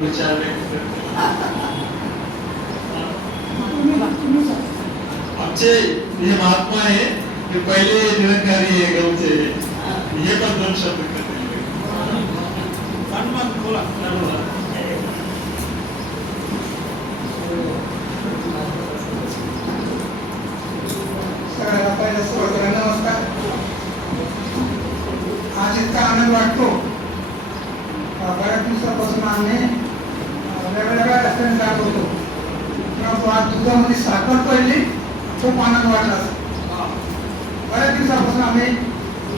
विचार व्यक्त आमचे हे महात्मा आहे हे पहिले निरंकारी आहे गावचे हे पण दोन शब्द सगळ्याला पहिला सर्वत्र नमस्कार. आज इतका आनंद वाटतो. बऱ्याच दिवसापासून आम्ही वेगवेगळ्या रस्त्याने जात होतो, परंतु आज दुधामध्ये साखर पडली खूप आनंद वाटला. बऱ्याच दिवसापासून आम्ही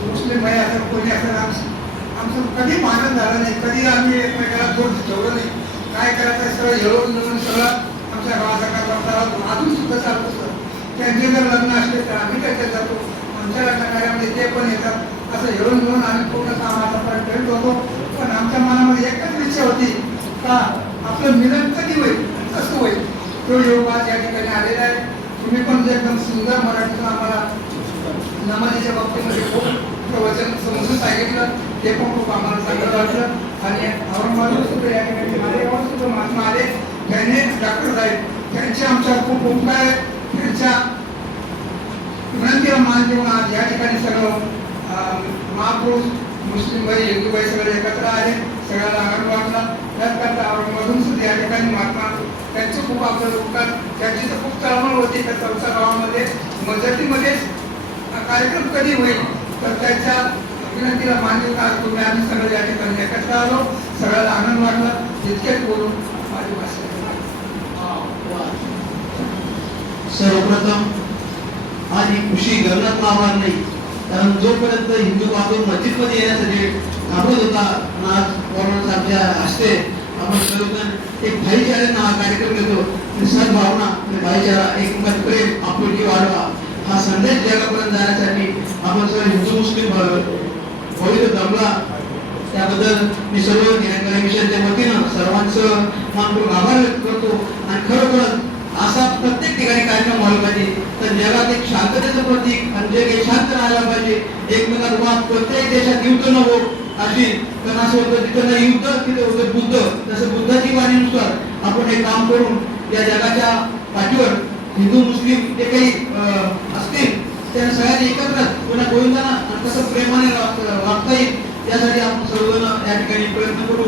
मुस्लिम भाई असेल कोणी असेल आमचं कधी आनंद झाला नाही, कधी आम्ही एकमेकाला तोड ठेवलं नाही. काय करायचं सगळं येऊन मिळून सगळं आमच्या गावाचा काय करता अजून सुद्धा चालत असतं. त्यांचे जर लग्न असले तर आम्ही त्याच्यात जातो, आमच्या लग्न कार्यामध्ये ते पण येतात. असं येऊन मिळून आम्ही पूर्ण कामाचा पर्यंत करीत होतो. पण आमच्या मनामध्ये एकच इच्छा होती का आपलं मिलन कधी होईल, कसं होईल. तो योग आज या ठिकाणी आलेला आहे. तुम्ही पण एकदम सुंदर मराठीतून आम्हाला नमाजीच्या बाबतीमध्ये खूप प्रवचन समजून सांगितलं, ते पण खूप आम्हाला चांगलं वाटलं. आणि औरंगाबाद सुद्धा या ठिकाणी मालेगाव सुद्धा महात्मा आले, त्यांनी डॉक्टर साहेब त्यांचे आमच्यावर खूप उपकार आहेत. त्यांच्या विनंतीला मान देऊन आज या ठिकाणी सगळं महापुरुष मुस्लिम भाई हिंदू भाई सगळे एकत्र आले, सगळ्याला आनंद वाटला. त्याचकरता औरंगाबादून सुद्धा या ठिकाणी महात्मा त्यांचे खूप आपल्याला उपकार. त्यांची तर खूप तळमळ होती त्या चौसा गावामध्ये मजतीमध्ये कार्यक्रम कधी होईल, तर त्यांच्या विनंतीला मान देऊन आज तुम्ही आम्ही सगळे या ठिकाणी एकत्र आलो, सगळ्याला आनंद वाटला. इतकेच बोलून माझी भाषा. सर्वप्रथम आणि खुशी गगनात मावणार नाही, कारण जोपर्यंत हिंदू बांधव मस्जिदमध्ये येण्यासाठी घाबरत होता, आज कोरोना आमच्या हस्ते आपण सर्वजण एक भाईचाऱ्यानं हा कार्यक्रम घेतो. सद्भावना भाईचारा एकमेकात प्रेम आपुलकी वाढवा हा संदेश जगापर्यंत जाण्यासाठी आपण सर्व हिंदू मुस्लिम पवित्र जमला. त्याबद्दल मी सर्व निरंकारी मिशनच्या वतीनं सर्वांचं मानपूर्वक आभार व्यक्त करतो. आणि खरोखरच असा प्रत्येक ठिकाणी कार्यक्रम व्हायला पाहिजे, तर जगात एक शांततेचं प्रतीक आणि जग हे शांत राहायला पाहिजे. एकमेकात वाद प्रत्येक देशात युद्ध नको अशी, कारण असं होतं जिथं नाही युद्ध तिथे होतं बुद्ध. तसं बुद्धाची वाणीनुसार आपण हे काम करून या जगाच्या पाठीवर हिंदू मुस्लिम जे काही असतील त्या सगळ्यांनी एकत्र कोणा गोविंदांना कसं प्रेमाने वागता येईल यासाठी आपण सर्वजण या ठिकाणी प्रयत्न करू.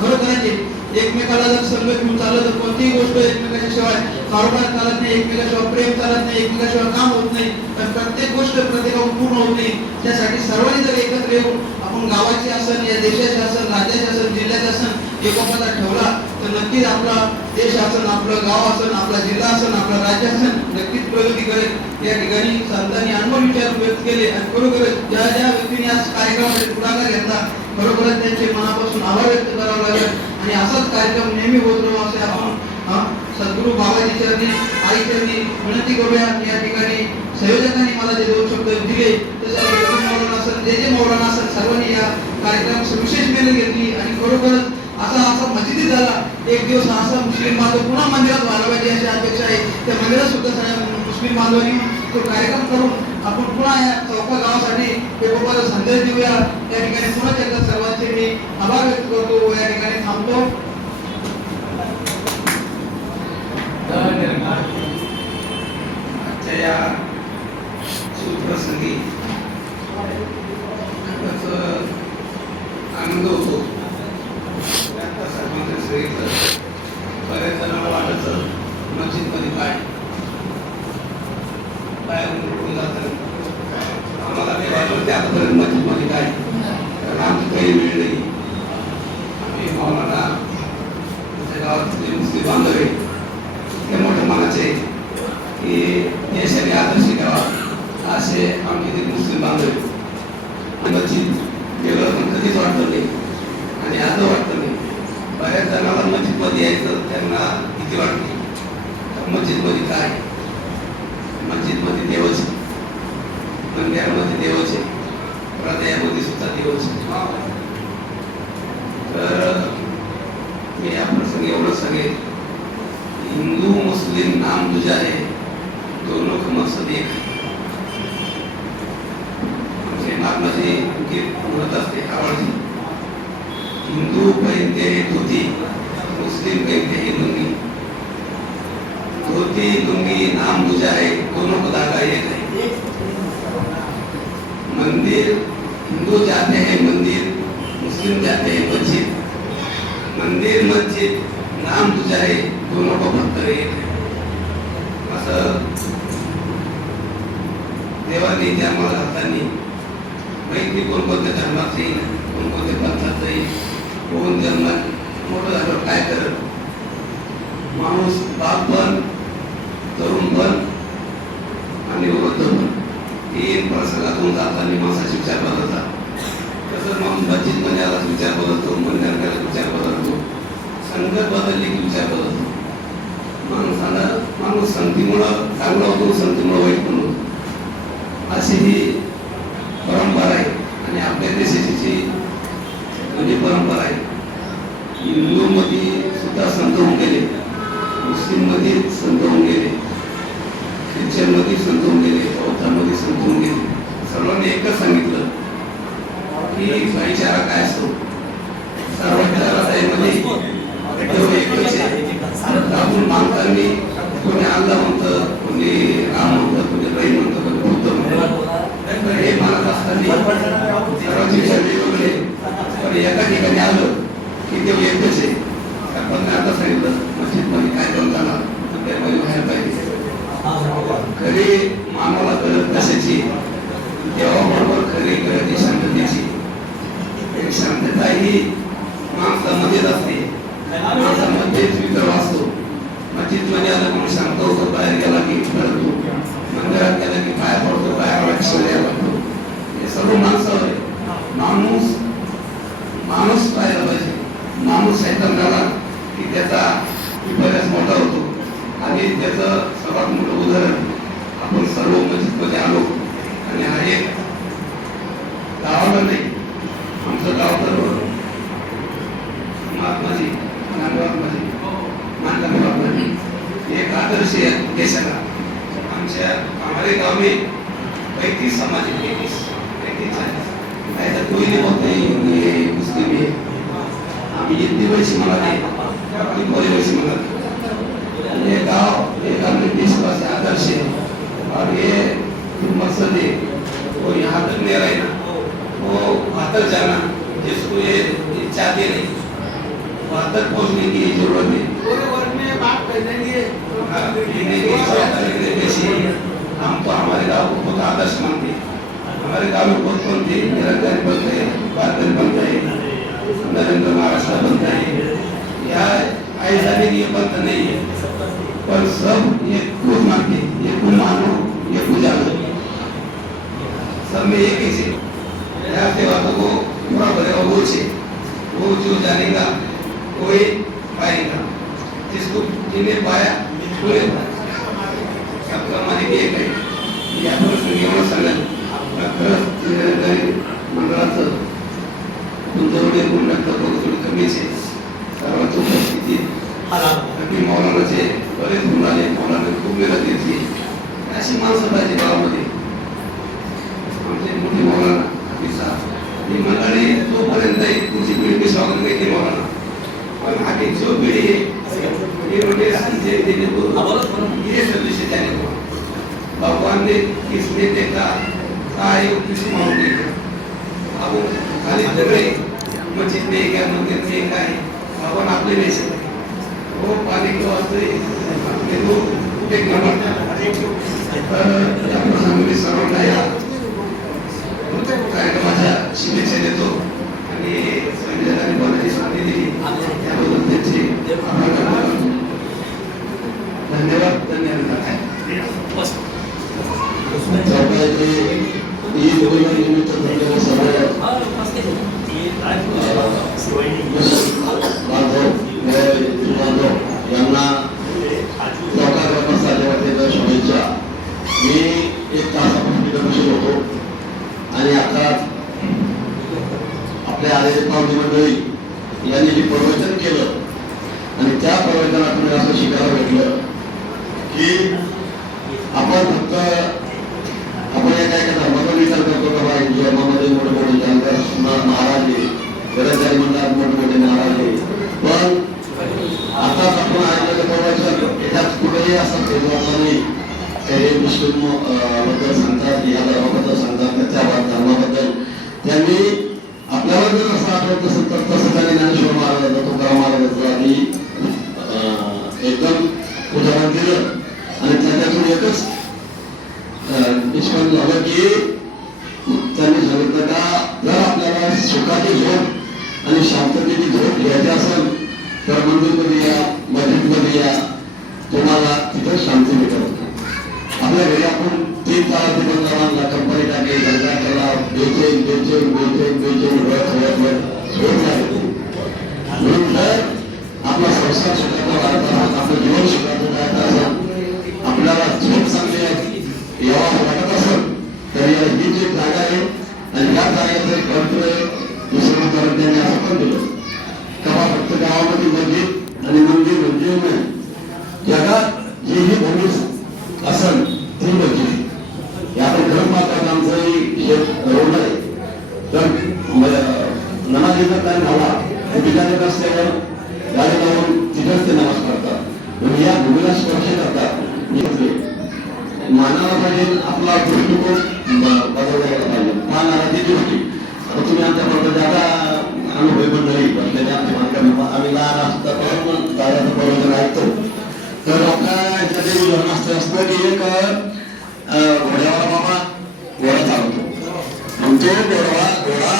खरोखर एकमेकाला जर संघ घेऊन चाललं तर कोणतीही गोष्ट एकमेकाच्या शिवाय कारोबार चालत नाही, एकमेकाशिवाय प्रेम चालत नाही, एकमेकाशिवाय काम होत नाही, तर प्रत्येक गोष्ट प्रत्येकावर पूर्ण होत नाही. त्यासाठी सर्वांनी जर एकत्र येऊन आपण गावाचे असेल, या देशाचे असेल, राज्याचे असेल, जिल्ह्याचे असेल एकोपाला ठेवला तर नक्कीच आपला देश असेल, आपलं गाव असेल, आपला जिल्हा असेल, आपलं राज्य असेल नक्कीच प्रगती करेल. या ठिकाणी संतांनी अनमोल विचार व्यक्त केले आणि खरोखरच ज्या ज्या व्यक्तींनी आज कार्यक्रमामध्ये पुढाकार घेतला खरोखरच त्यांचे मनापासून आभार व्यक्त करावं लागेल. आणि असाच कार्यक्रम नेहमी होत राहू असे आपण सद्गुरू बाबाजी चरणी आई चरणी विनंती करूया. या ठिकाणी संयोजकांनी मला जे दोन शब्द दिले तसं मौलाना असेल, जे मौलाना असेल सर्वांनी या कार्यक्रमाची विशेष मेहनत घेतली. आणि खरोखरच असा मस्जिदीत झाला एक दिवस असा मुस्लिम बांधव पुन्हा मंदिरात व्हायला पाहिजे अशी अपेक्षा आहे. त्या मंदिरात सुद्धा सगळ्या मुस्लिम बांधवांनी तो कार्यक्रम करून आपण पुन्हा या चौका गावासाठी एकोपाचा संदेश देऊया. या ठिकाणी पुन्हा एकदा सर्वांचे मी आभार व्यक्त करतो व या ठिकाणी थांबतो. आजच्या या सुप्रसंगी आनंद होतो. बऱ्याच जणांना वाटत मस्जिदमध्ये काय उठून जातं, आम्हाला ते वाटलं ते आतापर्यंत मस्जिदमध्ये काय, कारण आमची काही वेळ नाही. आम्ही मौलाना आमच्या गावातले मुस्लिम बांधव आहे ते मोठ्या मनाचे की देशाने आदर्श घ्यावा असे आमचे ते मुस्लिम बांधव आहे. मस्जिद वेगळं पण कधीच वाटतं नाही आणि आता वाटतं नाही. बऱ्याच जणांना मस्जिदमध्ये यायचं त्यांना भीती वाटते. मस्जिदमध्ये काय, मस्जिदमध्ये देवच, मंदिरामध्ये देवच आहे, हृदयामध्ये सुद्धा देवच. तर मी या प्रसंगी एवढं सांगेन, हिंदू मुस्लिम नाम तुझा है, दोनों का मकसद एक. आमचे महात्माजी गीत म्हणत असते आवडते, हिंदू पहनते धोती मुस्लिम कहते हैं लुंगी, धोती लुंगी नाम दूजा है, दोनों को धागा एक है। मंदिर हिंदू जाते हैं मंदिर, मुस्लिम जाते हैं मस्जिद, मंदिर मस्जिद नाम दूजा आहे, दोनों को फक्त एक आहे. असं देवाने जन्माला घालताना माहिती कोणकोणत्या धर्मात येईल, कोणकोणत्या पंथात येईल, कोण जन्मात मोठं झालं काय करत. माणूस बाप पण, तरुण पण आणि वृद्ध पण, तीन प्रसंगातून जाताना माणसाचा विचार बदलतात. तसंच माणूस मस्जिद मध्ये आला विचार बदलतो, मंदिरात विचार बदलतो, संगत बदलली की विचार बदलतो. माणूस संगतीमुळं चांगला होतो, संगतीमुळं वाईट पण होतो. अशी ही परंपरा आहे आणि आपल्या देशाची म्हणजे परंपरा आहे. हिंदू मध्ये सुद्धा संत होऊन गेले, मुस्लिम मध्ये संत होऊन गेले, ख्रिश्चन मध्ये संत होऊन गेले, बौद्धांमध्ये संत होऊन गेले. सर्वांनी एकच सांगितलं की भाईचारा काय असतो. सर्वांच्या एकच आहे. आपण मानताना कोणी अल्लाह म्हणतं, कोणी राम म्हणतं, कोणी रहीम म्हणतं, कोणी बुद्ध म्हणतं. हे मानत असताना सर्वांची विचार वेगवेगळे, पण एका ठिकाणी आलं की ते एकच आहे. आपण आता सांगितलं मस्जिदमध्ये काय करून जाणार, त्यामध्ये बाहेर पाहिजे. खरी मानवाला गरज कशाची, देवाबरोबर खरी गरज ही शांततेची. शांतता ही माणसामध्येच असते, माणसामध्येच विचार असतो. मस्जिद मध्ये आला म्हणून शांत होतो, बाहेर गेला की खेळतो, मंदिरात गेला की पाया पडतो, पायावर द्यायला लागतो. हे सर्व माणसावर आहे. माणूस पाहायला पाहिजे. माणूस शैतान झाला की त्याचा बऱ्याच मोठा होतो. आणि त्याचं सर्वात मोठं उदाहरण आपण सर्व मस्जिद मध्ये आलो आणि हा एक गावाला नाही, आमचं गाव तर महात्माजी एक आदर्श है देशाला. आमच्या हमारे गाव में 35 समाज है, 35 ऐसा कोई नहीं बोलते ये मुस्लिम है. हम इतनी वैसी मनाते अपनी पूरी वैसी मनाते. ये गाँव एक हमने विश्वास आदर्श है और ये जो मकसद है वो यहाँ तक नहीं रहे ना, वो वहाँ तक जाना जिसको ये चाहते नहीं, वहाँ तक पहुँचने की जरूरत है. हम तो हमारे गाँव को बहुत आदर्श मानते हैं. हमारे गाँव में बहुत बनते हैं, निरंकारी बनते हैं, बादल बनता है, नरेंद्र महाराष्ट्र बनता है. यहाँ ऐसा नहीं ये बनता नहीं है, पर सब एक को मानते, एक को मानो, एक को जानो, सब में एक ही से. यहाँ के बातों को पूरा भरेगा वो से, वो जो जानेगा वही पाएगा. जिसको जिन्हें पाया पूरे सबका माने एक है. या संगीवन सांगेल मंडळाचं तुमच्याकडे थोडी कमीच आहे. सर्वांची उपस्थिती अगदी मौलानाचे बरेच गुण आले, मौलाना खूप मेहनत घेतली. अशी माणसं पाहिजे गावामध्ये. आमचे मोठे मौलाना ही मंडळी जोपर्यंत तुमची पिढी स्वागत घेतली मौलाना, पण आगे जो पिढी ये रोटे संजय देने को ये सदस्य जाने को भगवान ने किसने देखा काय किसी मालूम नहीं. अब खाली तरह मस्जिद में क्या मंदिर में क्या है भगवान आपने नहीं सकते. वो पानी के वास्ते अपने को देखना पड़ता है. आपको सामने सर्व नया कार्यक्रमाच्या शुभेच्छा देतो आणि संजय गांधी बोलायची संधी दिली त्याबद्दल त्यांचे आभार मानतो. धन्यवाद. ईद निमित्त सगळ्या यांना लोकांना शुभेच्छा. मी एक तासापासून होतो आणि आता आपल्या आलेले पाहुणे मंडळी यांनी जे प्रवचन केलं आणि त्या प्रवचनातून असं शिकायला भेटलं की आपण फक्त आपण एका धर्माचा विचार करतो का बाई धर्मामध्ये मोठे मोठे जानकार महाराज आहे, गरजदारी मंडळात मोठे मोठे महाराज आहे, पण असा फेज वाटला नाही. ते मुस्लिम बद्दल सांगतात, या धर्माबद्दल सांगतात, त्या धर्माबद्दल त्यांनी आपल्याला जर असं आठवत असेल तर तसं त्यांनी ज्ञानेश्वर महाराजांचा, तुकाराम महाराजांचा आणि एकदम उदाहरण दिलं. आणि त्याच्यातून एकच निष्पन्न झालं की त्यांनी सांगितलं का जर आपल्याला सुखाची झोप आणि शांततेची झोप घ्यायची असेल तर मंदिरमध्ये या, मस्जिदमध्ये या, तुम्हाला तिथं शांती भेटत. आपल्या घरी आपण 3 तास बंद कंपनी टाके धंदा केला, बेचैन बेचैन बेचैन बेचैन झोप लागली. म्हणून जर आपला संसार सुखाचा वाढता, आपलं जीवन सुखाचं राहत असेल, आपल्याला झोप चांगली यावं वाटत असेल तर ही जी जागा आहे आणि या जागेचं एक कर्तव्य दुसरं त्यांनी असं पण दिलं का फक्त गावामध्ये मस्जिद आणि मंदिर म्हणजे नाही, जगात जी ही भूमी असेल ती मस्जिद. हे आपण घर मात्र आमचंही शेत रोड आहे तर नमाजीचा टाइम झाला ठिकाणी रस्त्यावर गाडी लावून तिथंच ते नमाज करतात. या भूमीला स्पर्श करतात. मानाला पाहिजे आपला दृष्टिकोन बदलला गेला पाहिजे. मानाची दृष्टी आता तुम्ही आमच्याबरोबर जागा अनुभवी मंडळी बसलेले आमचे मानकर आम्ही लहान असता दादाचं प्रवचन ऐकतो तर आपल्या याच्यात उदाहरण असतं की एक घोड्यावाला बाबा घोडा चालवतो आणि तो घोडा त्याला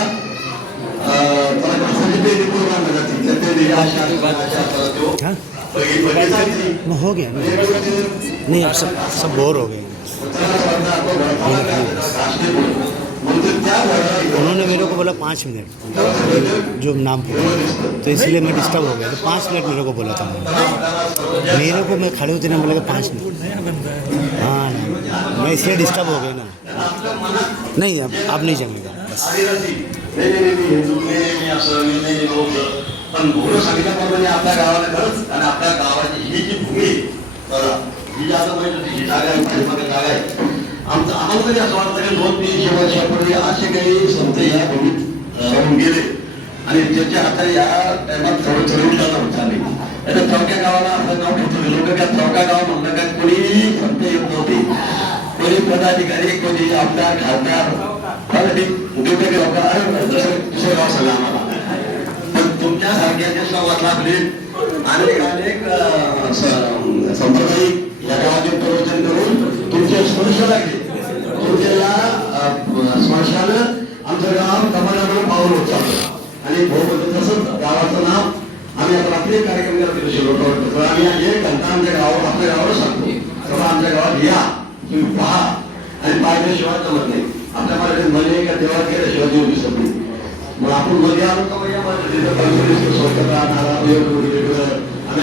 कशाची पेटी पूर्ण बांधली जाते तर ते अशा हो गया नहीं अब सब बोर हो गए. उन्होंने मेरे को बोला 5 मिनट जो नाम पूछा तो इसलिए मैं डिस्टर्ब हो गया. तो 5 मिनट मेरे को बोला था मेरे को, मैं खड़े होते ना बोला 5 मिनट. हाँ ना मैं इसलिए डिस्टर्ब हो गया ना. नहीं अब नहीं जमेगा बस. पण भूमी सांगितल्याप्रमाणे आपल्या गावाला खरंच आणि आपल्या गावाची ही जी भूमी ही जास्त माहिती ही जागा आहे, पाठीमागे जागा आहे. आम्हाला तरी असं वाटतं की 200-300 वर्षापूर्वी असे काही संत या भूमीत राहून गेले आणि ज्याच्या हाताने या टायमात थोडं उठायला चालले. आता चौक्या गावाला असं नाव ठेवतो लोक का चौका गाव म्हणलं का कोणी संत येत नव्हते. कोणी पदाधिकारी, कोणी आमदार, खासदार उद्योजक लोक दुसरं गाव सांगा आम्हाला. तुमच्यासारख्या जे संवाद लाभले अनेक संप्रदायिक या गावाचे प्रवचन करून तुमचे स्पर्श लागले. तुमच्याला स्पर्शानं आमचं गाव कमलानं पाऊल होत चाललं आणि तसंच गावाचं नाव आम्ही आता रात्री कार्यक्रम करतो शिरोटवर तर आम्ही एक घंटा आमच्या गावावर आपल्या गावावर सांगतो तेव्हा आमच्या गावात या तुम्ही पहा आणि पाहिल्याशिवाय जमत नाही. आपल्या मला म्हणे का तेव्हा केल्याशिवाय जीव दिसत नाही. मग आपण मध्ये आलो का स्वच्छता नाला आम्ही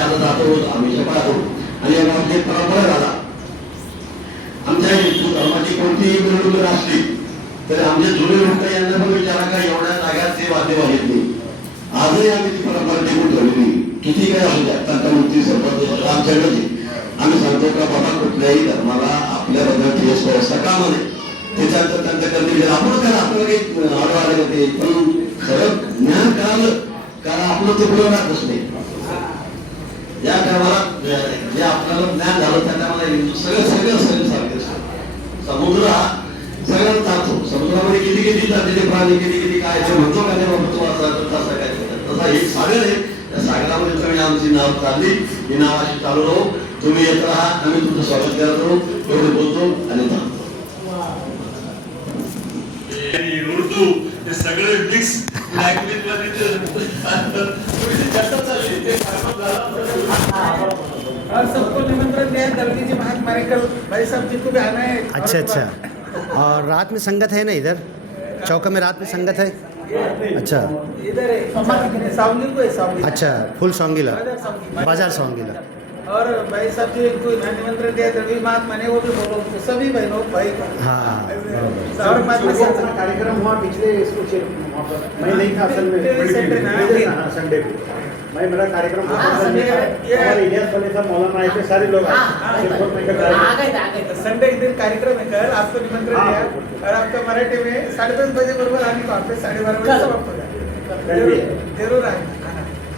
आता जातो आम्ही पाहतो आणि या गावात एक परंपरा झाला. आमच्या हिंदू धर्माची कोणतीही मिरवणूक असली तर आमचे जुने लोक यांना पण विचारा का एवढ्या जाग्यात ते वाद्य वाजत नाही. आजही आम्ही ती परंपरा टिकून ठेवलेली किती काय असू द्या तंत्रमंत्री सरपंच आमच्याकडे आम्ही सांगतो का बाबा कुठल्याही धर्माला आपल्याबद्दल ठेस व्यवस्था का म्हणे त्याच्यानंतर त्यांचं करणे आपण काय आपल्याला काही आढळ होते पण खरं ज्ञान कळालं कारण आपलं ते पुढं राहतच नाही. या टायमाला जे आपल्याला ज्ञान झालं त्या टायमाला सगळं सारखे समुद्र हा सगळं जातो. समुद्रामध्ये किती किती जातीचे प्राणी किती काय ते म्हणतो का नाही बाबा तो असा तसा काय तसा एक सागर आहे. त्या सागरामध्ये सगळी आमची नाव चालली ही नाव अशी चालू राहू. तुम्ही येत राहा आम्ही तुमचं स्वागत करत राहू एवढे बोलतो आणि थांबतो. उर्दू हे सगळे मिक्स लँग्वेज मध्ये और सबको निमंत्रण दिया दर्दी जी महात्मा कल भाई साहब जी को भी आना है. अच्छा. और रात में संगत है ना इधर चौका में रात में संगत है. अच्छा इधर है सावली को है सावली. अच्छा फुल सोंगीला बाजार सोंगीला. और भाई साहब जी को निमंत्रण दिया दर्दी महात्मा ने वो भी बोलो सभी बहनों भाई को. हाँ और महात्मा कार्यक्रम हुआ पिछले मैं नहीं था असल में संडे को मैं मेरा कार्यक्रम इलियास वाले साहब मौलाना आए थे सारे लोग आ गए. संडे के दिन कार्यक्रम है कल आपको निमंत्रण दिया और आपका मराठी में 10:30 बजे बराबर आने को आप 12:30 बजे समाप्त हो जाए. जरूर आए.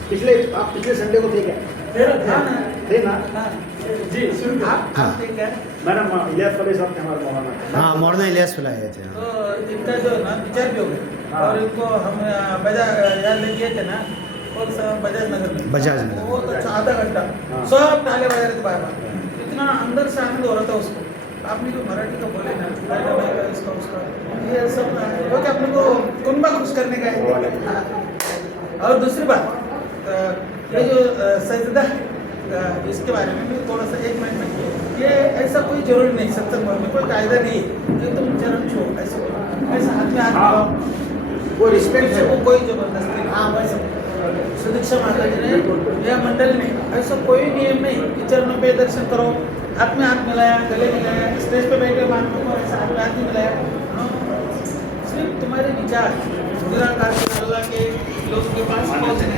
पिछले संडे को थे क्या? थे ना जी शुरू आप ठीक है। मैडम इलियास वाले साहब थे हमारे मौलाना। हाँ मौलाना इलियास फुलाए थे। तो इनका जो ना विचार भी हो गया और इनको हम बजाज याद ले गए थे ना कौन सा बजाज नगर में। बजाज नगर। वो तो आधा घंटा हाँ। सब ताले बजा रहे थे बार इतना अंदर से आनंद हो रहा था उसको। आपने जो मराठी का बोले ना गाना वाला इसका उसका ये सब वो क्या अपने को कुनबा खुश करने का है। और दूसरी बात ये जो सजदा इसके बारे में भी थोड़ा सा एक मिनट में ये ऐसा कोई जरूरी नहीं सत्संग में कोई कायदा नहीं है कि तुम चरण छो ऐसा हाथ में हाथ मिलाओ वो रिस्पेक्ट से है। वो कोई जबरदस्ती नहीं। हाँ वैसे सुदीक्षा माता जी ने या मंडल ने ऐसा कोई नियम नहीं कि चरणों पे दर्शन करो हाथ में हाथ मिलाया गले मिलाया स्टेज पे बैठे मानव को ऐसा हाथ में हाथ नहीं मिलाया। सिर्फ तुम्हारे विचार निराकार के अल्लाह के लोगों के पास पहुँचने।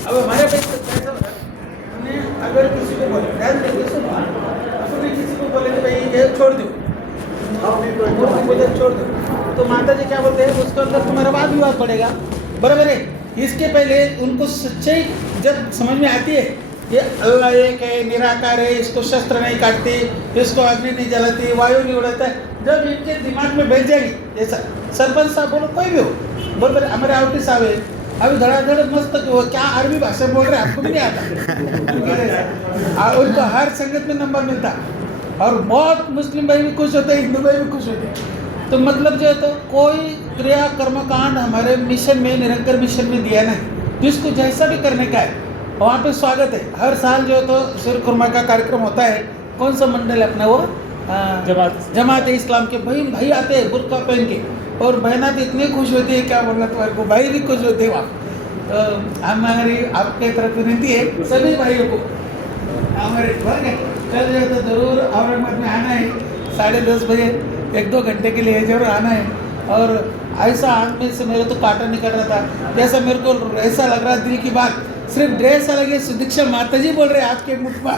अब हमारे पैसे कैसा होता हमने अगर किसी को बोले ध्यान देके सुनो अपने किसी को बोले कि भाई ये छोड़ दो मूर्ति पूजा छोड़ दो तो माता जी क्या बोलते हैं उसके अंदर तुम्हारा वाद विवाद पड़ेगा बराबर है। इसके पहले उनको सच्चाई जब समझ में आती है ये अल्लाह एक है निराकार है इसको शस्त्र नहीं काटती इसको अग्नि नहीं जलाती वायु नहीं उड़ाता है जब इनके दिमाग में बैठ जाएगी जैसा सरपंच साहब बोलो कोई भी हो बोल हमारे आवटी साहब है अभी धड़ाधड़ मस्त वो क्या अरबी भाषा बोल रहे हैं आपको भी नहीं आता और उनको हर संगत में नंबर मिलता और बहुत मुस्लिम भाई भी खुश होते हैं हिंदू भाई भी खुश होते हैं। तो मतलब जो है तो कोई क्रिया कर्मकांड हमारे मिशन में निरंतर मिशन में दिया नहीं जिसको जैसा भी करने का है वहाँ पे स्वागत है। हर साल जो है तो सिर खुरमा का कार्यक्रम होता है कौन सा मंडल है अपना वो जमात इस्लाम के भाई आते हैं बुर्का पहन के और बहना तो इतनी खुश होती है क्या बोलना तुम्हारे को भाई भी खुश होते हैं वहाँ। तो हमारी आपके तरफ विनती है सभी भाइयों को हमारे कल जो तो जरूर औरंगाबाद में आना है 10:30 बजे 1-2 घंटे के लिए जरूर आना है। और ऐसा आँख में से मेरे तो कांटा निकल रहा था जैसा मेरे को ऐसा लग रहा दिल की बात सिर्फ ड्रेस अलग है सुदीक्षा माता जी बोल रहे हैं आपके मुख पर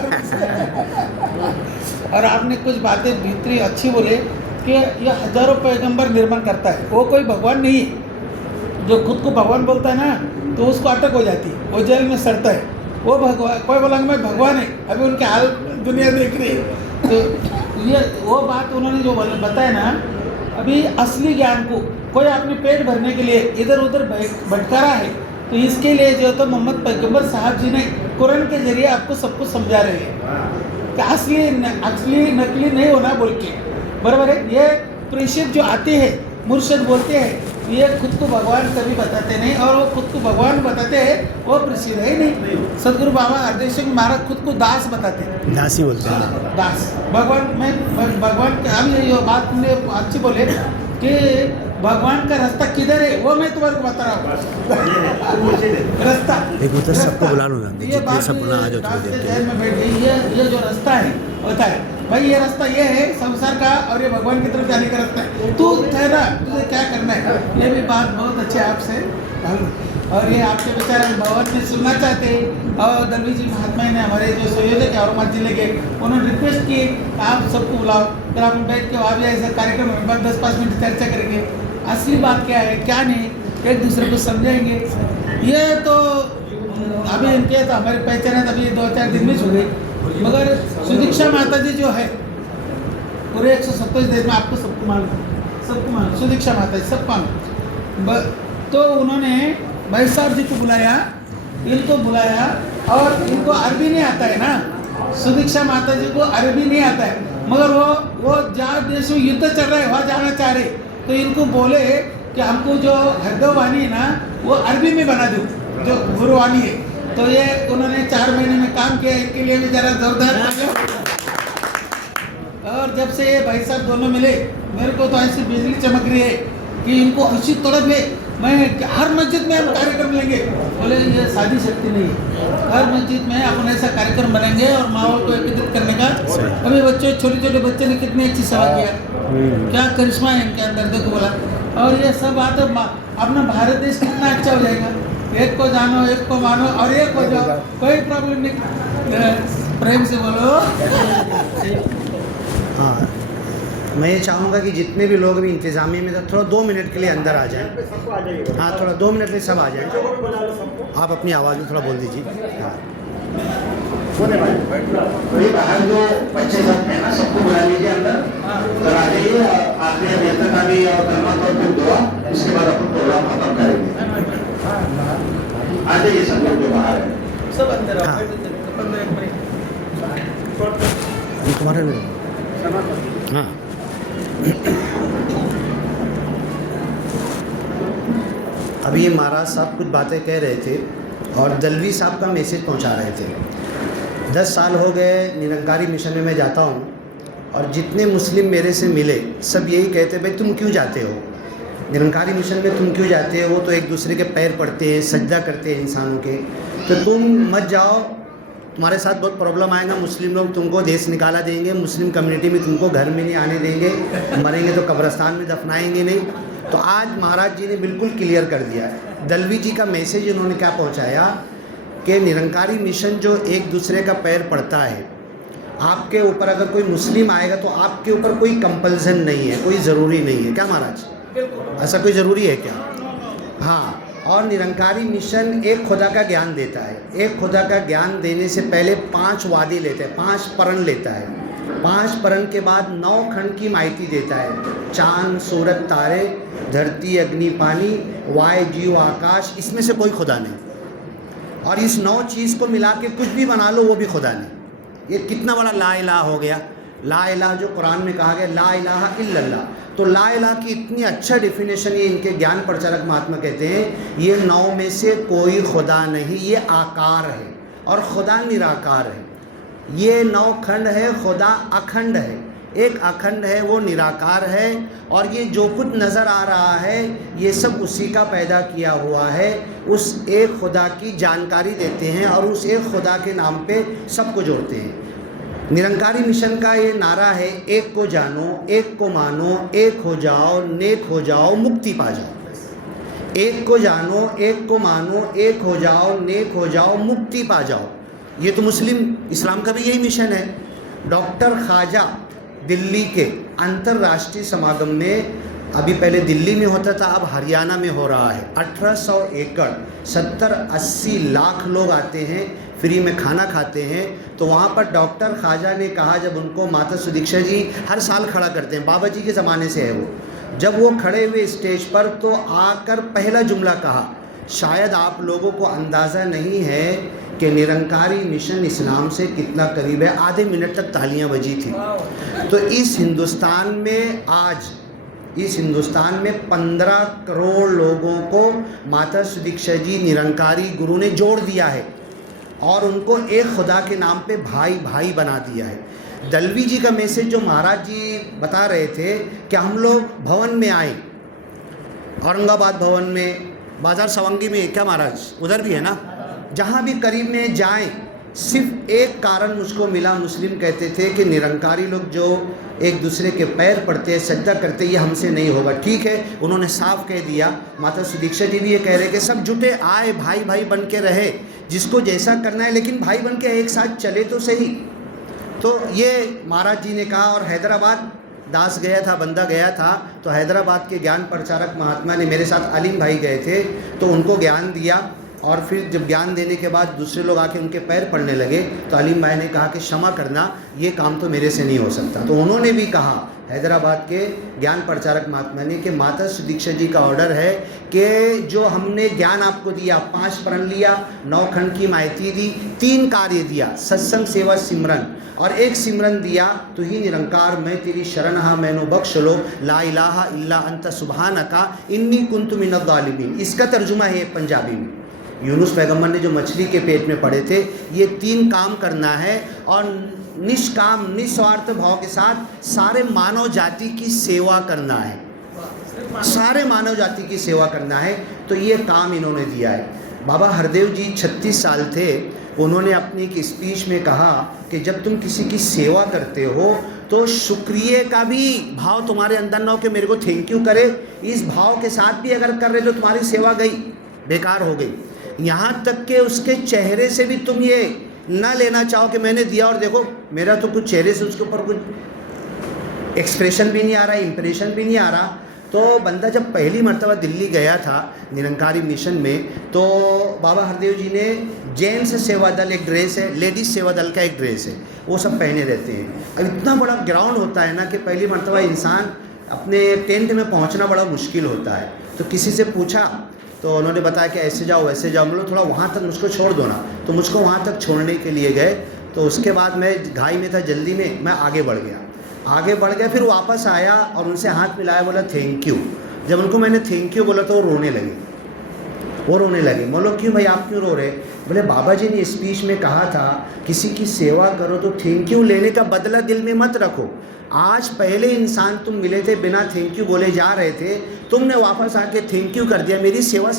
और आपने कुछ बातें भीतरी अच्छी बोले कि यह हजारों पैगंबर निर्माण करता है वो कोई भगवान नहीं है। जो खुद को भगवान बोलता है ना तो उसको अटक हो जाती है वो जेल में सड़ता है। वो भगवान कोई बोला मैं भगवान है अभी उनके हाल दुनिया देख रही है। तो ये वो बात उन्होंने जो बताया ना अभी असली ज्ञान को कोई अपने पेट भरने के लिए इधर उधर भटका रहा है तो इसके लिए जो तो मोहम्मद पैगंबर साहब जी ने कुरान के जरिए आपको सबको समझा रहे हैं कि असली नकली नहीं होना बोल के बराबर है। ये प्रेषित जो आते हैं मुर्शद बोलते हैं ये खुद को भगवान कभी बताते नहीं और वो खुद को भगवान बताते हैं वो प्रेषित है ही नहीं। सदगुरु बाबा हरदेव सिंह महाराज खुद को दास बताते हैं दासी बोलते हैं दास भगवान में भगवान के हम ये बात ने अच्छी बोले कि भगवान का रास्ता किधर है वो मैं तुम्हारे को बता रहा हूँ रास्ता एक उधर सबको बुला लो ना ये जितने बात सब बुला आ जाओ थोड़ी देर के जहन में बैठ गई ये जो रास्ता है होता है भाई ये रास्ता ये है संसार का और ये भगवान की तरफ जाने का रास्ता है तू ठहरा तुझे क्या करना है। ये भी बात बहुत अच्छी है आपसे और ये आपके बेचारे भगवान में सुनना चाहते हैं और दलवी जी महात्मा ने हमारे जो संयोजक है औरंगाबाद जिले के उन्होंने रिक्वेस्ट की आप सबको बुलाओ फिर आप बैठ के वहाँ भी ऐसा कार्यक्रम में 10-5 मिनट चर्चा करेंगे असली बात क्या है क्या नहीं एक दूसरे को समझाएंगे। ये तो अभी इनके तो हमारी पहचान है अभी 2-4 दिन में छू गई मगर सुदीक्षा माता जी जो है पूरे 127 देश में आपको सबको मालूम सुदीक्षा माता जी सबको मालूम। तो उन्होंने भाई साहब जी को बुलाया इनको बुलाया और इनको अरबी नहीं आता है ना सुदीक्षा माता जी को अरबी नहीं आता है मगर वो जहाँ देश में युद्ध चल रहा है वहाँ जाना चाह रहे तो इनको बोले कि हमको जो हरदव वाणी है ना वो अरबी में बना दो जो गुरुवाणी है। तो ये उन्होंने 4 महीने में काम किया इनके लिए भी जरा जोरदार और जब से ये भाई साहब दोनों मिले मेरे को तो ऐसी बिजली चमक रही है कि इनको अच्छी तड़प है मैं हर मस्जिद में हम कार्यक्रम लेंगे। बोले ये सादी शक्ति नहीं है हर मस्जिद में अपन ऐसा कार्यक्रम बनाएंगे और माहौल को एकत्रित करने का। अभी बच्चे छोटे बच्चे ने कितनी अच्छी सेवा किया क्या करिश्मा है इनके अंदर देखो बोला। और ये सब बात अपना भारत देश कितना अच्छा हो जाएगा एक को जानो एक को मानो और एक हो जाओ कोई प्रॉब्लम नहीं प्रेम से बोलो। हाँ मैं ये चाहूँगा कि जितने भी लोग भी इंतज़ामिया में, तो थोड़ा 2 मिनट के लिए अंदर आ जाएं। सबको आ जाइए। हाँ, थोड़ा 2 मिनट में सब आ जाएं। बच्चों को भी बुला लो सबको। आप अपनी आवाज़ में थोड़ा बोल दीजिए। हाँ, बोले भाई। वही बाहर जो बच्चे सब हैं ना, सबको बुला लीजिए अंदर, और आ जाइए। आखिरी अभियंता का भी और कलमा और फिर दुआ, उसके बाद अपन प्रोग्राम खत्म करेंगे। आ जाइए सब लोग जो बाहर है। सब अंदर आओ, हाँ। 15 मिनट। तुम्हारे में हाँ। अभी ये महाराज साहब कुछ बातें कह रहे थे और दलवी साहब का मैसेज पहुंचा रहे थे। 10 साल हो गए निरंकारी मिशन में मैं जाता हूं, और जितने मुस्लिम मेरे से मिले सब यही कहते भाई तुम क्यों जाते हो निरंकारी मिशन में, तुम क्यों जाते हो? तो एक दूसरे के पैर पड़ते हैं, सजदा करते हैं इंसानों के, तो तुम मत जाओ, तुम्हारे साथ बहुत प्रॉब्लम आएगा। मुस्लिम लोग तुमको देश निकाला देंगे, मुस्लिम कम्युनिटी में तुमको घर में नहीं आने देंगे, मरेंगे तो कब्रिस्तान में दफनाएंगे नहीं। तो आज महाराज जी ने बिल्कुल क्लियर कर दिया है। दलवी जी का मैसेज इन्होंने क्या पहुंचाया कि निरंकारी मिशन जो एक दूसरे का पैर पड़ता है, आपके ऊपर अगर कोई मुस्लिम आएगा तो आपके ऊपर कोई कंपल्सन नहीं है, कोई ज़रूरी नहीं है। क्या महाराज, ऐसा कोई ज़रूरी है क्या? हाँ। और निरंकारी मिशन एक खुदा का ज्ञान देता है। एक खुदा का ज्ञान देने से पहले 5 वादे लेता है, 5 परण लेता है। 5 परण के बाद 9 खंड की माहिती देता है। चांद, सूरज, तारे, धरती, अग्नि, पानी, वायु, जीव, आकाश, इसमें से कोई खुदा नहीं। और इस 9 चीज़ को मिला के कुछ भी बना लो वो भी खुदा नहीं। ये कितना बड़ा ला इलाहा हो गया। ला इलाहा जो कुरान में कहा गया, ला इलाहा इल्लल्लाह। तो ला इलाहा की इतनी अच्छा डेफिनेशन ये इनके ज्ञान प्रचारक महात्मा कहते हैं, ये 9 में से कोई खुदा नहीं, ये आकार है और खुदा निराकार है। ये 9 खंड है, खुदा अखंड है, एक अखंड है, वो निराकार है। और ये जो कुछ नज़र आ रहा है ये सब उसी का पैदा किया हुआ है। उस एक खुदा की जानकारी देते हैं और उस एक खुदा के नाम पे सबको जोड़ते हैं। निरंकारी मिशन का ये नारा है, एक को जानो, एक को मानो, एक हो जाओ, नेक हो जाओ, मुक्ति पा जाओ। एक को जानो, एक को मानो, एक हो जाओ, नेक हो जाओ, मुक्ति पा जाओ। ये तो मुस्लिम इस्लाम का भी यही मिशन है। डॉक्टर ख्वाजा दिल्ली के अंतर्राष्ट्रीय समागम में, अभी पहले दिल्ली में होता था, अब हरियाणा में हो रहा है। 1800 एकड़, 70-80 लाख लोग आते हैं, फ्री में खाना खाते हैं। तो वहाँ पर डॉक्टर ख्वाजा ने कहा, जब उनको माता सुदीक्षा जी हर साल खड़ा करते हैं, बाबा जी के ज़माने से है वो, जब वो खड़े हुए स्टेज पर तो आकर पहला जुमला कहा, शायद आप लोगों को अंदाज़ा नहीं है कि निरंकारी मिशन इस्लाम से कितना करीब है। आधे मिनट तक तालियां बजी थी। तो इस हिंदुस्तान में आज, इस हिंदुस्तान में 15 करोड़ लोगों को माता सुदीक्षा जी निरंकारी गुरु ने जोड़ दिया है और उनको एक खुदा के नाम पे भाई भाई बना दिया है। दलवी जी का मैसेज जो महाराज जी बता रहे थे कि हम लोग भवन में आए, औरंगाबाद भवन में, बाजार सवंगी में, क्या महाराज उधर भी है ना, जहाँ भी करीब में जाएं, सिर्फ एक कारण मुझको मिला। मुस्लिम कहते थे कि निरंकारी लोग जो एक दूसरे के पैर पड़ते हैं, सजदा करते, ये हमसे नहीं होगा। ठीक है, उन्होंने साफ कह दिया। माता सुदीक्षा जी भी ये कह रहे कि सब जुटे आए, भाई भाई बन के रहे, जिसको जैसा करना है, लेकिन भाई बन के एक साथ चले तो सही। तो ये महाराज जी ने कहा। और हैदराबाद दास गया था, बंदा गया था, तो हैदराबाद के ज्ञान प्रचारक महात्मा ने, मेरे साथ अलीम भाई गए थे, तो उनको ज्ञान दिया। और फिर जब ज्ञान देने के बाद दूसरे लोग आके उनके पैर पड़ने लगे, तो अलीम भाई ने कहा कि क्षमा करना, ये काम तो मेरे से नहीं हो सकता। तो उन्होंने भी कहा, हैदराबाद के ज्ञान प्रचारक महात्मा ने, कि माता सुदीक्षा जी का ऑर्डर है कि जो हमने ज्ञान आपको दिया, 5 प्रण लिया, 9 खंड की माहिती दी, 3 कार्य दिया, सत्संग, सेवा, सिमरन, और एक सिमरन दिया, तो ही निरंकार मैं तेरी शरण हा मैनो बख्श लो, ला इलाहा इल्ला अंत सुबहानका इन्नी कुन्तु मिनज़ ज़ालिमीन। इसका तर्जुमा है पंजाबी में। यूनुस पैगम्बर ने जो मछली के पेट में पड़े थे, ये 3 काम करना है और निष्काम निस्वार्थ भाव के साथ सारे मानव जाति की सेवा करना है, सारे मानव जाति की सेवा करना है। तो ये काम इन्होंने दिया है। बाबा हरदेव जी 36 साल थे, उन्होंने अपनी एक स्पीच में कहा कि जब तुम किसी की सेवा करते हो तो शुक्रिया का भी भाव तुम्हारे अंदर ना हो कि मेरे को थैंक यू करे, इस भाव के साथ भी अगर कर रहे तो तुम्हारी सेवा गई, बेकार हो गई। यहाँ तक कि उसके चेहरे से भी तुम ये ना लेना चाहो कि मैंने दिया और देखो मेरा तो कुछ चेहरे से उसके ऊपर कुछ एक्सप्रेशन भी नहीं आ रहा, इम्प्रेशन भी नहीं आ रहा। तो बंदा जब पहली मर्तबा दिल्ली गया था निरंकारी मिशन में, तो बाबा हरदेव जी ने जेंट्स सेवा दल एक ड्रेस है, लेडीज़ सेवा दल का एक ड्रेस है, वो सब पहने रहते हैं। अब इतना बड़ा ग्राउंड होता है ना कि पहली मर्तबा इंसान अपने टेंट में पहुंचना बड़ा मुश्किल होता है। तो किसी से पूछा तो उन्होंने बताया कि ऐसे जाओ वैसे जाओ, मतलब थोड़ा वहाँ तक मुझको छोड़ दो ना। तो मुझको वहाँ तक छोड़ने के लिए गए, तो उसके बाद मैं घाई में था, जल्दी में मैं आगे बढ़ गया, फिर वापस आया और उनसे हाथ मिलाया, बोला थैंक यू। जब उनको मैंने थैंक यू बोला तो वो रोने लगे। बोलो क्यों भाई, आप क्यों रो रहे? बोले बाबा जी ने स्पीच में कहा था किसी की सेवा करो तो थैंक यू लेने का बदला दिल में मत रखो। आज पहले इंसान तुम मिले थे, बिना थैंक यू बोले जा रहे थे, तुमने वापस आके थैंक यू कर दिया, मेरी सेवा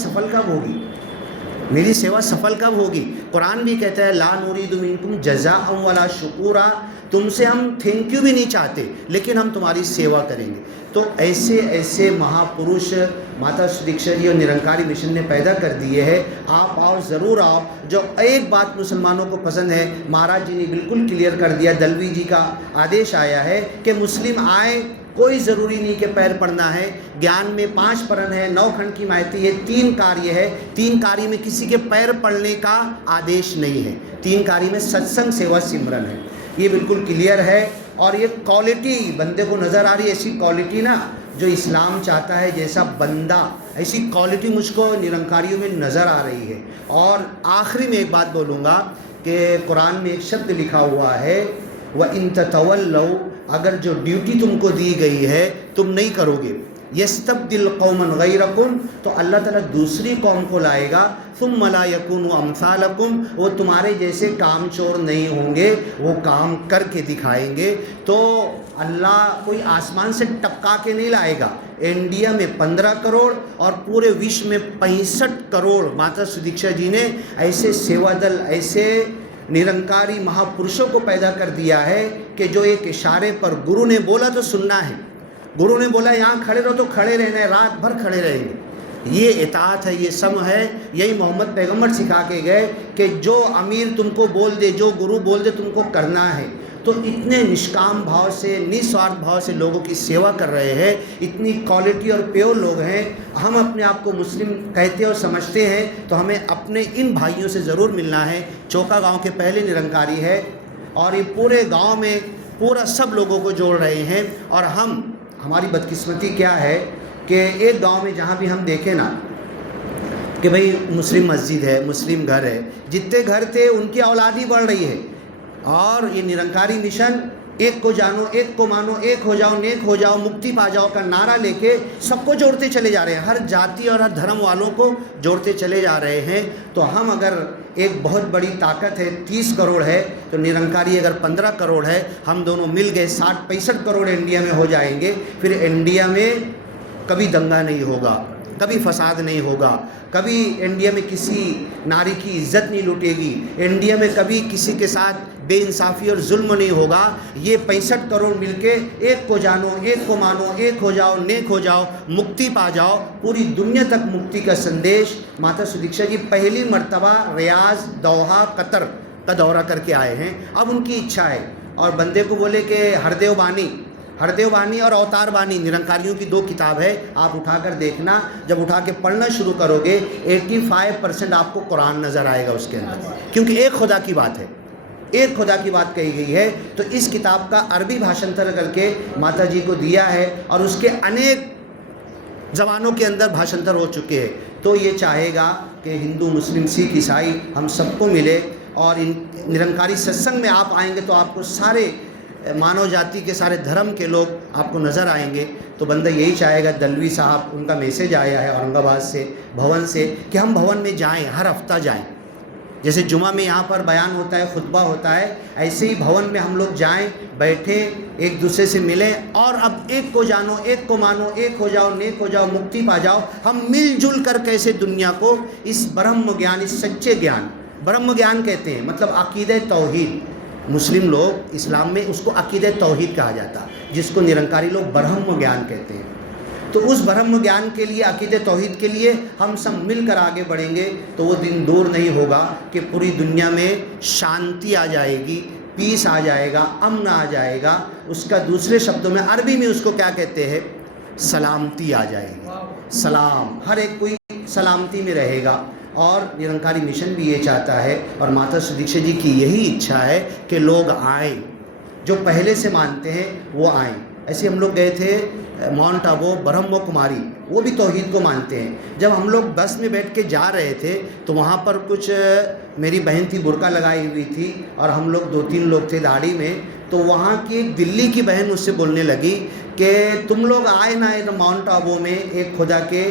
सफल कब होगी? कुरान भी कहता है ला नुरीदु मिनकुम जज़ाअन वला शुकूरा, तुमसे हम थैंक यू भी नहीं चाहते, लेकिन हम तुम्हारी सेवा करेंगे। तो ऐसे ऐसे महापुरुष माता सुदीक्षा जी और निरंकारी मिशन ने पैदा कर दिए हैं। आप आओ, ज़रूर आओ। जो एक बात मुसलमानों को पसंद है, महाराज जी ने बिल्कुल क्लियर कर दिया, दलवी जी का आदेश आया है कि मुस्लिम आए, कोई ज़रूरी नहीं कि पैर पड़ना है। ज्ञान में 5 परण है, 9 खंड की मायती है, 3 कार्य है। 3 कार्य में किसी के पैर पड़ने का आदेश नहीं है। 3 कार्य में सत्संग, सेवा, सिमरन है। ये बिल्कुल क्लियर है। और ये क्वालिटी बंदे को नज़र आ रही है, ऐसी क्वालिटी ना जो इस्लाम चाहता है, जैसा बंदा, ऐसी क्वालिटी मुझको निरंकारियों में नज़र आ रही है। और आखिरी में एक बात बोलूँगा कि कुरान में एक शब्द लिखा हुआ है, व इन ततवल्लौ, अगर जो ड्यूटी तुमको दी गई है तुम नहीं करोगे, यस्तब्दिल कौमन गैरकुम, तो अल्लाह ताला दूसरी कौम को लाएगा, सुम्मा ला यकूनु अमसालकुम, वो तुम्हारे जैसे काम चोर नहीं होंगे, वो काम करके दिखाएंगे। तो अल्लाह कोई आसमान से टपका के नहीं लाएगा। इंडिया में 15 करोड़ और पूरे विश्व में 65 करोड़ माता सुदीक्षा जी ने ऐसे सेवा दल, ऐसे निरंकारी महापुरुषों को पैदा कर दिया है कि जो एक इशारे पर गुरु ने बोला तो सुनना है, गुरु ने बोला यहाँ खड़े रहो तो खड़े रहना है, रात भर खड़े रहेंगे। ये इताअत है, ये सम है। यही मोहम्मद पैगम्बर सिखा के गए कि जो अमीर तुमको बोल दे, जो गुरु बोल दे, तुमको करना है। तो इतने निष्काम भाव से, निस्वार्थ भाव से लोगों की सेवा कर रहे हैं, इतनी क्वालिटी और प्योर लोग हैं। हम अपने आप को मुस्लिम कहते और समझते हैं, तो हमें अपने इन भाइयों से ज़रूर मिलना है। चौका गांव के पहले निरंकारी है और ये पूरे गांव में पूरा सब लोगों को जोड़ रहे हैं। और हमारी बदकिस्मती क्या है कि एक गांव में जहाँ भी हम देखें ना कि भाई मुस्लिम मस्जिद है, मुस्लिम घर है, जितने घर थे उनकी औलादी बढ़ रही है। और ये निरंकारी मिशन एक को जानो, एक को मानो, एक हो जाओ, नेक हो जाओ, मुक्ति पा जाओ का नारा लेके सबको जोड़ते चले जा रहे हैं, हर जाति और हर धर्म वालों को जोड़ते चले जा रहे हैं। तो हम अगर एक बहुत बड़ी ताकत है, 30 करोड़ है, तो निरंकारी अगर 15 करोड़ है, हम दोनों मिल गए 60-65 करोड़ इंडिया में हो जाएंगे। फिर इंडिया में कभी दंगा नहीं होगा, कभी फसाद नहीं होगा, कभी इंडिया में किसी नारी की इज्जत नहीं लुटेगी, इंडिया में कभी किसी के साथ बेइंसाफ़ी और जुल्म नहीं होगा। ये 65 करोड़ मिलके एक को जानो, एक को मानो, एक हो जाओ, नेक हो जाओ, मुक्ति पा जाओ, पूरी दुनिया तक मुक्ति का संदेश माता सुदीक्षा जी पहली मर्तबा रियाज, दोहा, कतर का दौरा करके आए हैं। अब उनकी इच्छा है और बंदे को बोले कि हरदेव बानी और अवतार बानी निरंकारियों की 2 किताब है, आप उठाकर देखना। जब उठा के पढ़ना शुरू करोगे 85% आपको कुरान नज़र आएगा उसके अंदर, क्योंकि एक खुदा की बात है, एक खुदा की बात कही गई है। तो इस किताब का अरबी भाषांतर करके माता जी को दिया है और उसके अनेक ज़बानों के अंदर भाषांतर हो चुके हैं। तो ये चाहेगा कि हिंदू, मुस्लिम, सिख, ईसाई हम सबको मिले और इन निरंकारी सत्संग में आप आएंगे तो आपको सारे मानव जाति के, सारे धर्म के लोग आपको नज़र आएंगे। तो बंदा यही चाहेगा, दलवी साहब उनका मैसेज आया है औरंगाबाद से, भवन से, कि हम भवन में जाएं, हर हफ्ता जाएं। जैसे जुमा में यहाँ पर बयान होता है, खुतबा होता है, ऐसे ही भवन में हम लोग जाएं, बैठें, एक दूसरे से मिलें और अब एक को जानो, एक को मानो, एक हो जाओ, नेक हो जाओ, मुक्ति पा जाओ। हम मिलजुल कर कैसे दुनिया को इस ब्रह्म ज्ञान, इस सच्चे ज्ञान, ब्रह्म ज्ञान कहते हैं मतलब अकीदे तौहीद, मुस्लिम लोग इस्लाम में उसको अकीदे तौहीद कहा जाता, जिसको निरंकारी लोग ब्रह्म ज्ञान कहते हैं। तो उस ब्रह्म ज्ञान के लिए, अकीदे तौहीद के लिए हम सब मिलकर आगे बढ़ेंगे तो वो दिन दूर नहीं होगा कि पूरी दुनिया में शांति आ जाएगी, पीस आ जाएगा, अमन आ जाएगा। उसका दूसरे शब्दों में अरबी में उसको क्या कहते हैं, सलामती आ जाएगी। सलाम, हर एक कोई सलामती में रहेगा। और निरंकारी मिशन भी ये चाहता है और माता सुदीक्षा जी की यही इच्छा है कि लोग आएँ, जो पहले से मानते हैं वो आएँ। ऐसे हम लोग गए थे माउंट आबू, ब्रह्म कुमारी, वो भी तौहीद को मानते हैं। जब हम लोग बस में बैठ के जा रहे थे तो वहाँ पर कुछ मेरी बहन थी, बुर्का लगाई हुई थी, और हम लोग 2-3 लोग थे दाढ़ी में। तो वहाँ की एक दिल्ली की बहन मुझसे बोलने लगी कि तुम लोग आए ना माउंट आबू में एक खुदा के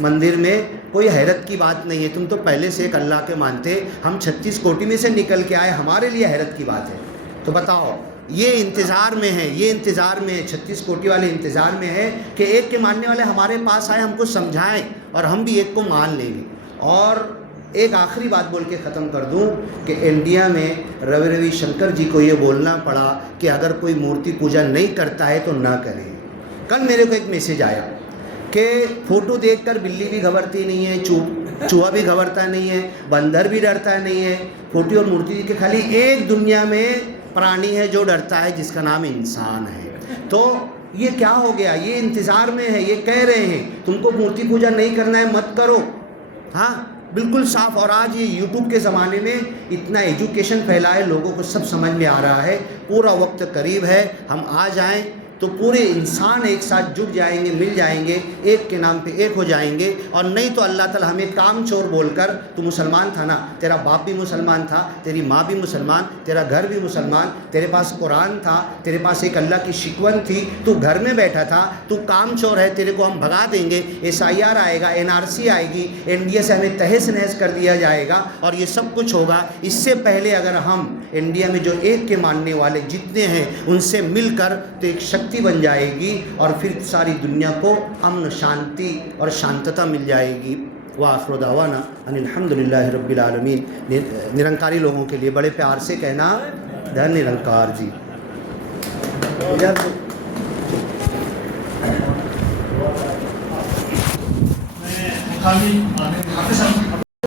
मंदिर में, कोई हैरत की बात नहीं है, तुम तो पहले से एक अल्लाह के मानते, हम 36 कोटि में से निकल के आए, हमारे लिए हैरत की बात है। तो बताओ, ये इंतज़ार में है, ये इंतज़ार में है, 36 कोटि वाले इंतज़ार में है कि एक के मानने वाले हमारे पास आए, हमको समझाएं और हम भी एक को मान लेंगे। और एक आखिरी बात बोल के ख़त्म कर दूं कि इंडिया में रवि शंकर जी को ये बोलना पड़ा कि अगर कोई मूर्ति पूजा नहीं करता है तो ना करें। कल मेरे को एक मैसेज आया कि फ़ोटो देखकर बिल्ली भी घबरती नहीं है, चूहा भी घबरता नहीं है, बंदर भी डरता नहीं है। फोटो और मूर्ति के खाली एक दुनिया में प्राणी है जो डरता है, जिसका नाम इंसान है। तो ये क्या हो गया, ये इंतज़ार में है, ये कह रहे हैं तुमको मूर्ति पूजा नहीं करना है, मत करो। हाँ, बिल्कुल साफ। और आज ये यूट्यूब के ज़माने में इतना एजुकेशन फैला है, लोगों को सब समझ में आ रहा है, पूरा वक्त करीब है, हम आ जाएं तो पूरे इंसान एक साथ जुट जाएंगे, मिल जाएंगे, एक के नाम पे एक हो जाएंगे। और नहीं तो अल्लाह ताला हमें काम चोर बोलकर, तू मुसलमान था ना, तेरा बाप भी मुसलमान था, तेरी माँ भी मुसलमान, तेरा घर भी मुसलमान, तेरे पास कुरान था, तेरे पास एक अल्लाह की शिकवन थी, तू घर में बैठा था, तू काम चोर है, तेरे को हम भगा देंगे, SIR आएगा, NRC आएगी, इंडिया से हमें तहस नहस कर दिया जाएगा और ये सब कुछ होगा। इससे पहले अगर हम इंडिया में जो एक के मानने वाले जितने हैं उनसे मिलकर तो एक शक्ति बन जाएगी और फिर सारी दुनिया को अमन, शांति और शांतता मिल जाएगी। वाखिर दावाना अनिल हम्दुलिल्लाहि रब्बिल आलमीन। निरंकारी लोगों के लिए बड़े प्यार से कहना, धन निरंकार जी। मैं